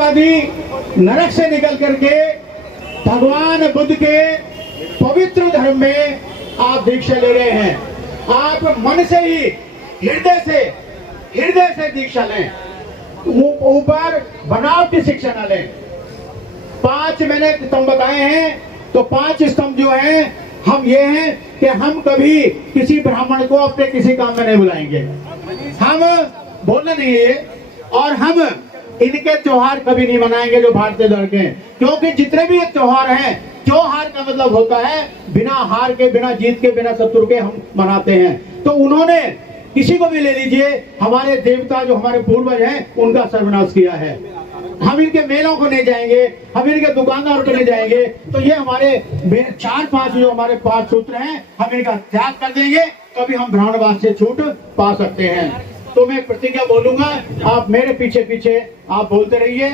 आतंकवादी नरक से निकल करके भगवान बुद्ध के पवित्र धर्म में आप दीक्षा ले रहे हैं। आप मन से ही हृदय से दीक्षा लें, ऊपर बनावटी शिक्षा न लें। 5 मैंने स्तंभ बताए हैं, तो 5 स्तंभ जो हैं हम ये हैं कि हम कभी किसी ब्राह्मण को अपने किसी काम में नहीं बुलाएंगे, हम बोलना नहीं है, और हम इनके त्योहार कभी नहीं मनाएंगे जो भारतीय धर्म के हैं। क्योंकि जितने भी त्योहार हैं, त्योहार का मतलब होता है बिना हार के, बिना जीत के, बिना शत्रु के हम मनाते हैं। तो उन्होंने किसी को भी ले लीजिए, हमारे देवता जो हमारे पूर्वज हैं उनका सर्वनाश किया है। हम इनके मेलों को नहीं जाएंगे, हम इनके दुकानदारों को नहीं जाएंगे। तो ये हमारे 4-5 जो हमारे 5 सूत्र हैं, हम इनका त्याग कर देंगे, तभी हम ब्राह्मणवाद से छूट पा सकते हैं। तो मैं प्रतिज्ञा बोलूंगा, आप मेरे पीछे पीछे आप बोलते रहिए,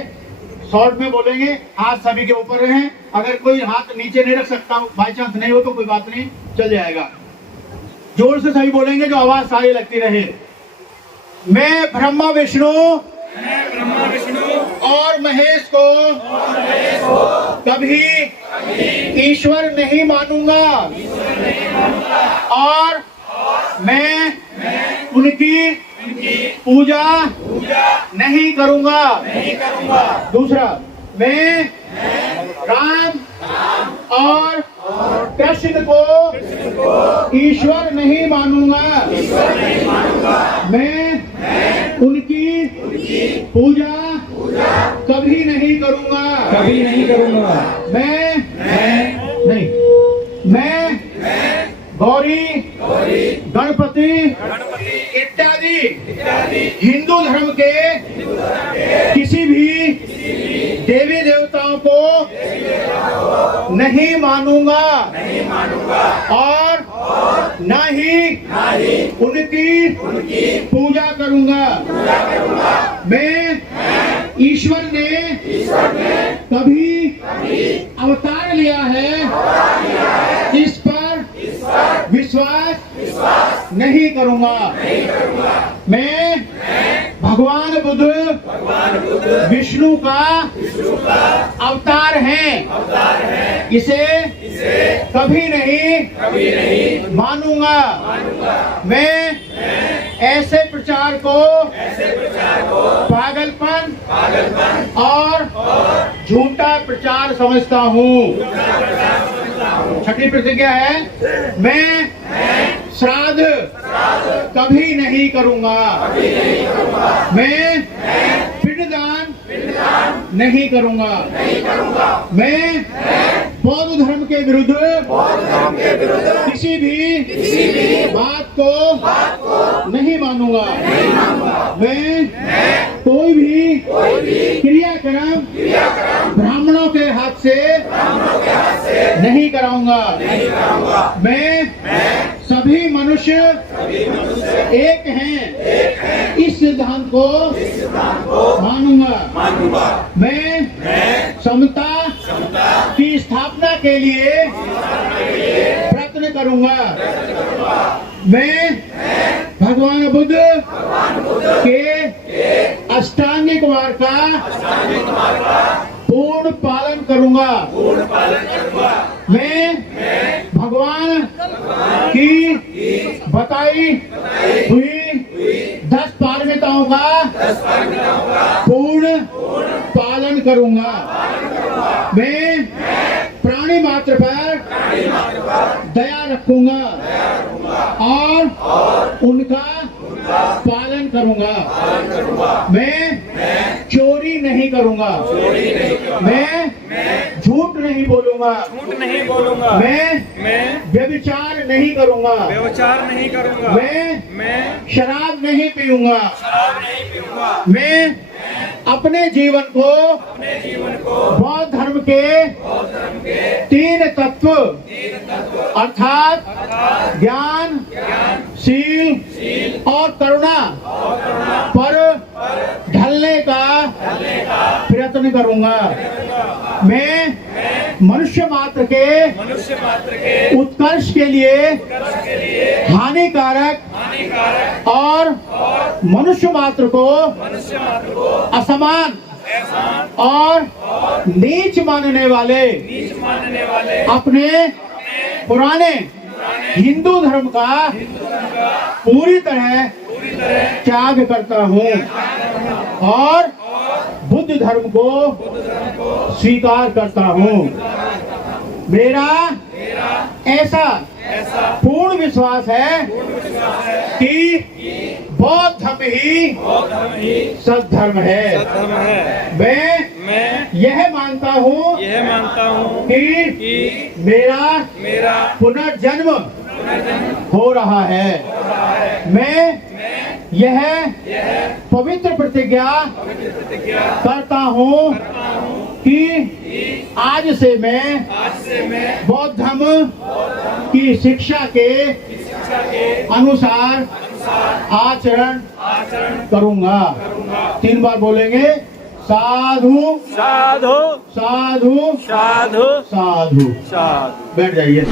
शॉर्ट में बोलेंगे, हाथ सभी के ऊपर रहें। अगर कोई हाथ नीचे नहीं रख सकता, बाई चांस नहीं हो तो कोई बात नहीं, चल जाएगा। जोर से सभी बोलेंगे जो आवाज सारी लगती रहे। मैं ब्रह्मा विष्णु और महेश को कभी ईश्वर नहीं मानूंगा, और मैं उनकी पूजा नहीं करूंगा। दूसरा, मैं राम और कृष्ण को ईश्वर नहीं मानूंगा, मैं उनकी पूजा कभी नहीं करूंगा। मैं गौरी, गणपति इत्यादि हिंदू धर्म के किसी भी देवी देवताओं को नहीं मानूंगा, और न ही उनकी पूजा करूंगा। मैं ईश्वर ने कभी अवतार लिया है इस पर विश्वास नहीं करूंगा। मैं भगवान बुद्ध विष्णु का अवतार हैं, इसे कभी नहीं मानूंगा। मैं ऐसे प्रचार को पागलपन और झूठा प्रचार समझता हूँ। छठी प्रतिज्ञा है, मैं श्राद्ध कभी नहीं करूंगा। मैं पिंडदान नहीं करूंगा। मैं बौद्ध धर्म के विरुद्ध किसी भी बात को नहीं मानूंगा। मैं कोई भी क्रियाक्रम ब्राह्मणों के हाथ से नहीं कराऊंगा। मैं सभी मनुष्य एक हैं इस सिद्धांत को मानूंगा। मैं समता की स्थापना के लिए प्रयत्न करूंगा। मैं भगवान बुद्ध के अष्टांगिक मार्ग का पूर्ण पालन करूंगा। मैं भगवान की बताई हुई 10 पारमिताओं का पूर्ण पालन करूंगा। मैं प्राणी मात्र पर दया रखूंगा और उनका पालन करूंगा। मैं चोरी नहीं करूंगा। मैं झूठ नहीं बोलूंगा। मैं व्यभिचार नहीं करूंगा। मैं शराब नहीं पीऊंगा। मैं अपने जीवन को बौद्ध धर्म के 3 तत्व अर्थात ज्ञान, शील और करुणा पर ढलने का प्रयत्न करूंगा। मैं मनुष्य मात्र के उत्कर्ष के लिए हानिकारक और मनुष्य मात्र को असमान और नीच मानने वाले अपने पुराने हिंदू धर्म का पूरी तरह त्याग करता हूँ और बुद्ध धर्म को स्वीकार करता हूँ। मेरा ऐसा पूर्ण विश्वास है कि बौद्ध धर्म ही सद्धर्म है। मैं यह मानता हूँ कि मेरा पुनर्जन्म हो रहा है। मैं यह पवित्र प्रतिज्ञा करता हूँ कि आज से मैं बौद्ध धर्म की शिक्षा के अनुसार आचरण करूँगा। 3 बार बोलेंगे, साधु साधु साधु साधु साधु। बैठ जाइए।